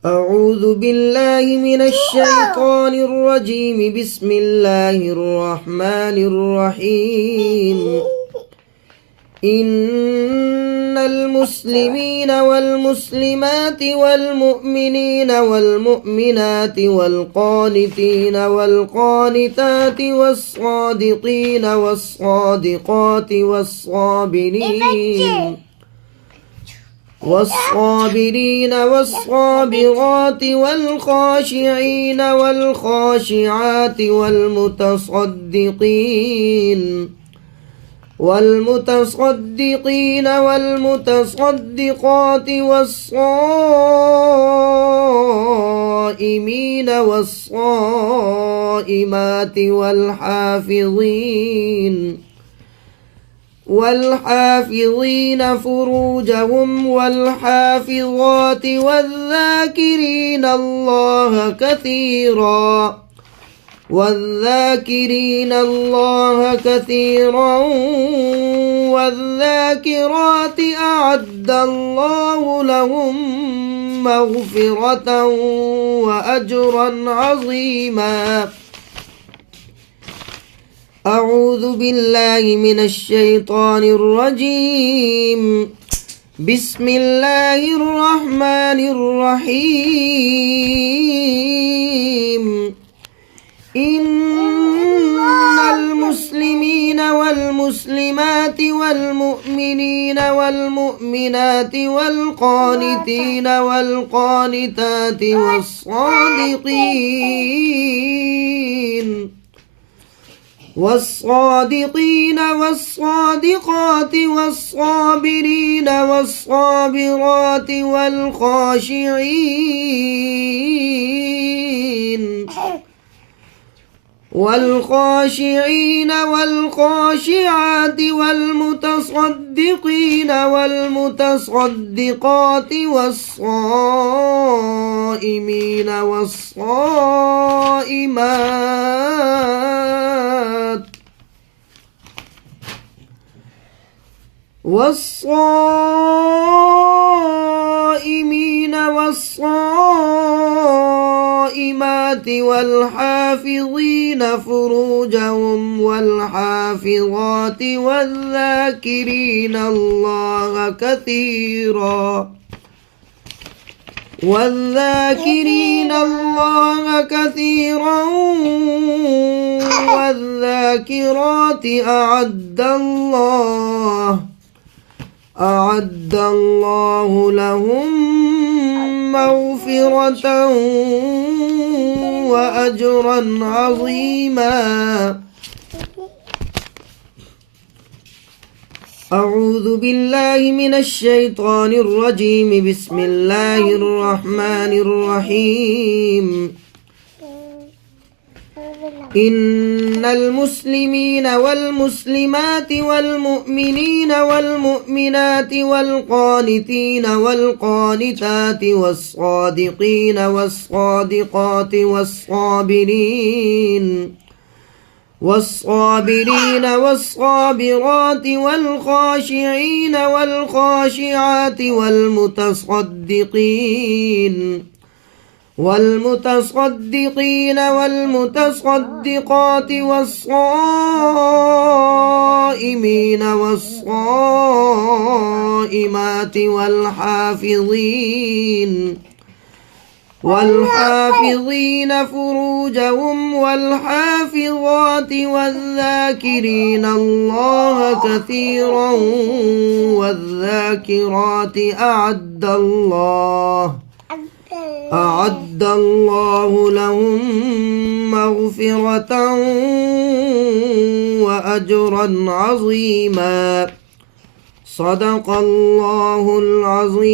أعوذ بالله من الشيطان الرجيم. بسم الله الرحمن الرحيم. إن المسلمين والمسلمات والمؤمنين والمؤمنات والقانتين والقانتات والصادقين والصادقات والصابرين والصابرات والخاشعين والخاشعات والمتصدقين والمتصدقات والصائمين والصائمات والحافظين فروجهم والحافظات والذاكرين الله كثيرا والذاكرات أعد الله لهم مغفرة وأجرا عظيما. أعوذ بالله من الشيطان الرجيم. بسم الله الرحمن الرحيم. إن المسلمين والمسلمات والمؤمنين والمؤمنات والقانتين والقانتات والصادقين والصادقات والصابرين والصابرات والخاشعين والخاشعات والمتصدقين والمتصدقات والصائمين والصائمات والحافظين فروجهم والحافظات والذاكرين الله كثيرا والذاكرات أعد الله لهم مغفرة وأجرا عظيما. أعوذ بالله من الشيطان الرجيم. بسم الله الرحمن الرحيم. إن المسلمين والمسلمات والمؤمنين والمؤمنات والقانتين والقانتات والصادقين والصادقات والصابرين والصابرات والخاشعين والخاشعات والمتصدقين والمتصدقات والصائمين والصائمات والحافظين فروجهم والحافظات والذاكرين الله كثيرا والذاكرات أعد الله لهم مغفرة وأجرا عظيما. صدق الله العظيم.